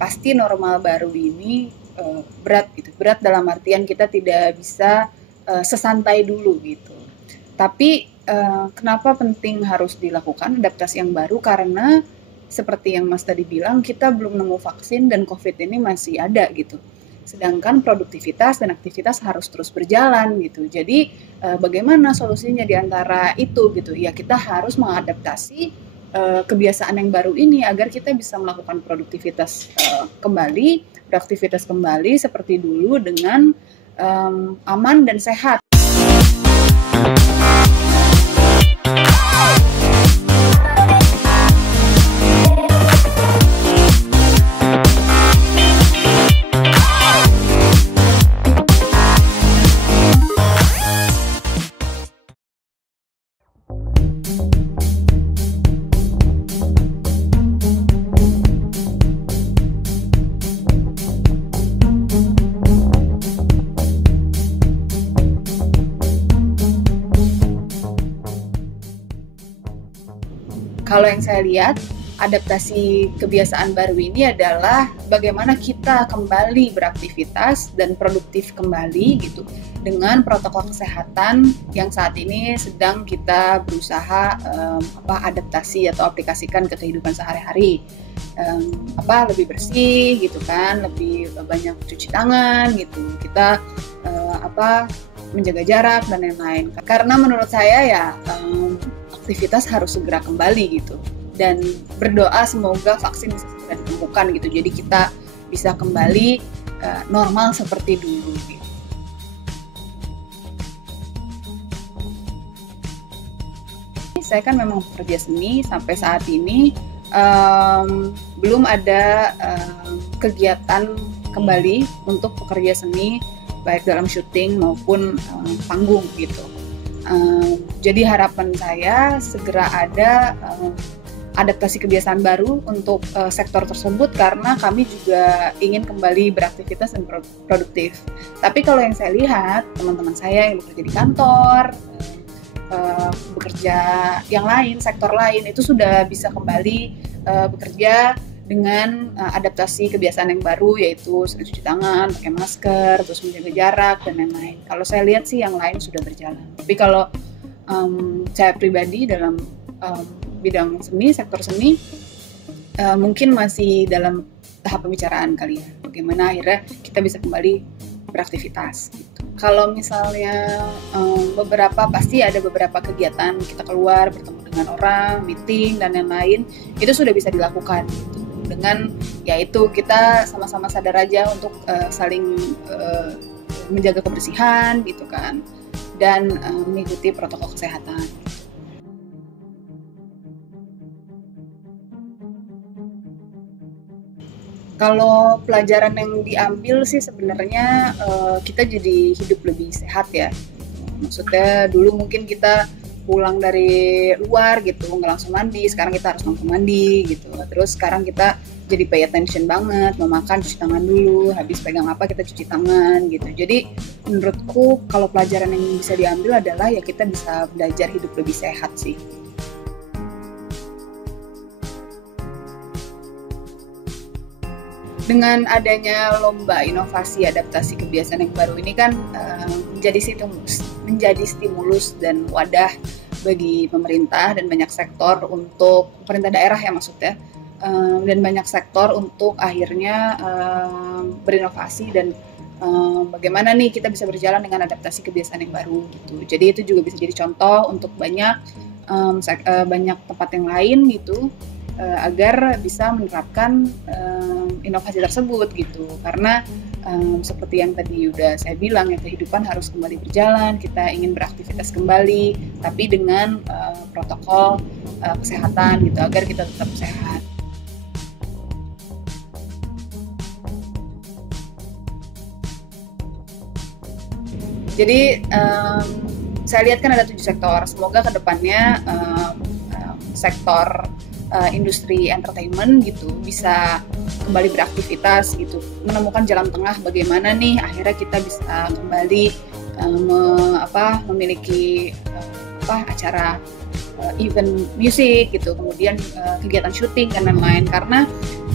pasti normal baru ini berat gitu. Berat dalam artian kita tidak bisa sesantai dulu gitu. Tapi kenapa penting harus dilakukan adaptasi yang baru? Karena seperti yang Mas tadi bilang, kita belum nemu vaksin dan COVID ini masih ada gitu. Sedangkan produktivitas dan aktivitas harus terus berjalan gitu. Jadi bagaimana solusinya di antara itu gitu? Ya kita harus mengadaptasi kebiasaan yang baru ini agar kita bisa melakukan produktivitas kembali, beraktivitas kembali seperti dulu dengan aman dan sehat. Kalau yang saya lihat, adaptasi kebiasaan baru ini adalah bagaimana kita kembali beraktivitas dan produktif kembali gitu dengan protokol kesehatan yang saat ini sedang kita berusaha adaptasi atau aplikasikan ke kehidupan sehari-hari. Lebih bersih gitu kan, lebih banyak cuci tangan gitu. Kita menjaga jarak dan lain-lain. Karena menurut saya ya aktivitas harus segera kembali gitu, dan berdoa semoga vaksin bisa segera ditemukan gitu, jadi kita bisa kembali normal seperti dulu gitu. Saya kan memang pekerja seni, sampai saat ini belum ada kegiatan kembali untuk pekerja seni baik dalam syuting maupun panggung gitu. Jadi harapan saya segera ada adaptasi kebiasaan baru untuk sektor tersebut, karena kami juga ingin kembali beraktivitas dan produktif. Tapi kalau yang saya lihat, teman-teman saya yang bekerja di kantor, bekerja yang lain, sektor lain, itu sudah bisa kembali bekerja dengan adaptasi kebiasaan yang baru, yaitu sering cuci tangan, pakai masker, terus menjaga jarak, dan lain-lain. Kalau saya lihat sih yang lain sudah berjalan. Tapi kalau saya pribadi dalam bidang seni, sektor seni, mungkin masih dalam tahap pembicaraan kali ya. Bagaimana akhirnya kita bisa kembali beraktivitas gitu. Kalau misalnya pasti ada beberapa kegiatan, kita keluar, bertemu dengan orang, meeting, dan lain-lain, itu sudah bisa dilakukan gitu. Dengan yaitu kita sama-sama sadar aja untuk saling menjaga kebersihan gitu kan, dan mengikuti protokol kesehatan. Kalau pelajaran yang diambil sih sebenarnya kita jadi hidup lebih sehat ya. Maksudnya dulu mungkin kita pulang dari luar gitu nggak langsung mandi, sekarang kita harus langsung mandi gitu. Terus sekarang kita jadi pay attention banget, mau makan cuci tangan dulu, habis pegang apa kita cuci tangan gitu. Jadi menurutku kalau pelajaran yang bisa diambil adalah ya kita bisa belajar hidup lebih sehat sih. Dengan adanya lomba inovasi adaptasi kebiasaan yang baru ini kan menjadi stimulus dan wadah bagi pemerintah dan banyak sektor, untuk pemerintah daerah ya maksudnya, dan banyak sektor untuk akhirnya berinovasi dan bagaimana nih kita bisa berjalan dengan adaptasi kebiasaan yang baru gitu. Jadi itu juga bisa jadi contoh untuk banyak tempat yang lain gitu, agar bisa menerapkan inovasi tersebut gitu. Karena seperti yang tadi udah saya bilang ya, kehidupan harus kembali berjalan, kita ingin beraktivitas kembali tapi dengan protokol kesehatan gitu, agar kita tetap sehat. Jadi saya lihat kan ada 7 sektor, semoga kedepannya sektor industri entertainment gitu bisa kembali beraktivitas gitu, menemukan jalan tengah bagaimana nih akhirnya kita bisa kembali memiliki acara event musik gitu, kemudian kegiatan syuting dan lain-lain. Karena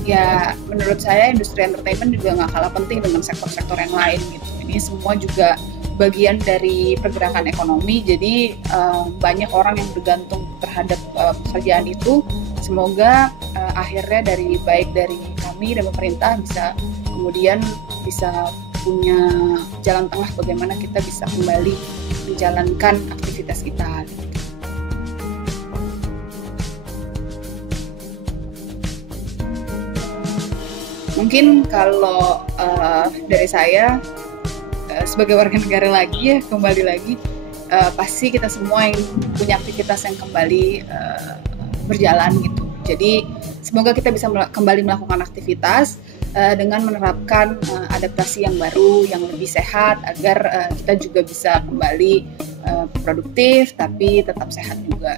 ya menurut saya industri entertainment juga nggak kalah penting dengan sektor-sektor yang lain gitu. Ini semua juga bagian dari pergerakan ekonomi, jadi banyak orang yang bergantung terhadap pekerjaan itu. Semoga akhirnya baik dari kami dan pemerintah kemudian bisa punya jalan tengah bagaimana kita bisa kembali menjalankan aktivitas kita. Mungkin kalau dari saya sebagai warga negara lagi ya, kembali lagi pasti kita semua yang punya aktivitas yang kembali berjalan gitu. Jadi semoga kita bisa kembali melakukan aktivitas dengan menerapkan adaptasi yang baru, yang lebih sehat, agar kita juga bisa kembali produktif tapi tetap sehat juga.